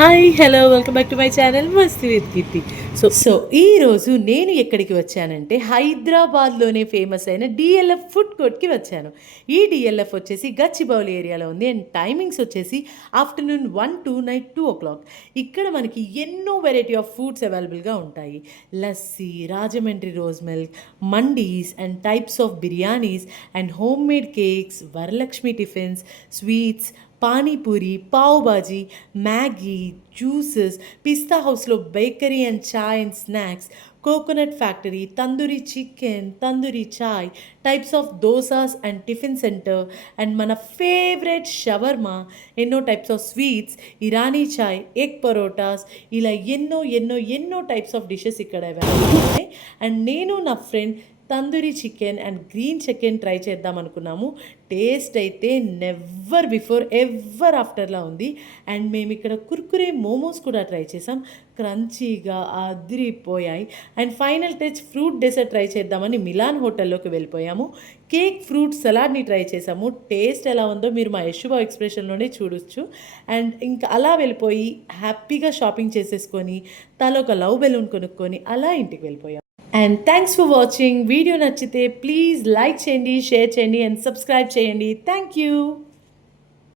Hi hello welcome back to my channel Masti with Keerthi. So ఈరోజు నేను ఎక్కడికి వచ్చానంటే హైదరాబాద్లోనే ఫేమస్ అయిన డిఎల్ఎఫ్ ఫుడ్ కోర్ట్కి వచ్చాను. ఈ డిఎల్ఎఫ్ వచ్చేసి గచ్చిబౌలి ఏరియాలో ఉంది అండ్ టైమింగ్స్ వచ్చేసి ఆఫ్టర్నూన్ 1 to నైట్ 2 o'clock. ఇక్కడ మనకి ఎన్నో వెరైటీ ఆఫ్ ఫుడ్స్ అవైలబుల్గా ఉంటాయి. Lassi, Rajahmundry rose milk, mandis and types of biryanis and home made cakes, Varalakshmi tiffins, sweets, panipuri, pav bhaji, Maggi, juices, Pista హౌస్లో bakery and chai and snacks, coconut factory, tandoori chicken, tandoori chai, types of dosas and tiffin centre and మన favourite shawarma, ఎన్నో types of sweets, Irani chai, egg parottas, ఇలా ఎన్నో ఎన్నో ఎన్నో types of dishes ఇక్కడ available ఉన్నాయి. And నేను నా friend tandoori chicken and green chicken try చేద్దాం అనుకున్నాము. టేస్ట్ అయితే నెవర్ బిఫోర్ ఎవర్ ఆఫ్టర్లా ఉంది. అండ్ మేము ఇక్కడ కుర్కురే మోమోస్ కూడా ట్రై చేసాం. క్రంచీగా అదిరిపోయాయి. And final touch fruit dessert try చేద్దామని మిలాన్ హోటల్లోకి వెళ్ళిపోయాము. కేక్ ఫ్రూట్ సలాడ్ని ట్రై చేసాము. టేస్ట్ ఎలా ఉందో మీరు మా యశుభా ఎక్స్ప్రెషన్లోనే చూడొచ్చు. అండ్ ఇంకా అలా వెళ్ళిపోయి హ్యాపీగా షాపింగ్ చేసేసుకొని తలొక లవ్ బెలూన్ కొనుక్కొని అలా ఇంటికి వెళ్ళిపోయాం. And thanks for watching. Video నచ్చితే ప్లీజ్ లైక్ చేయండి, షేర్ చేయండి అండ్ సబ్స్క్రైబ్ చేయండి. Thank you.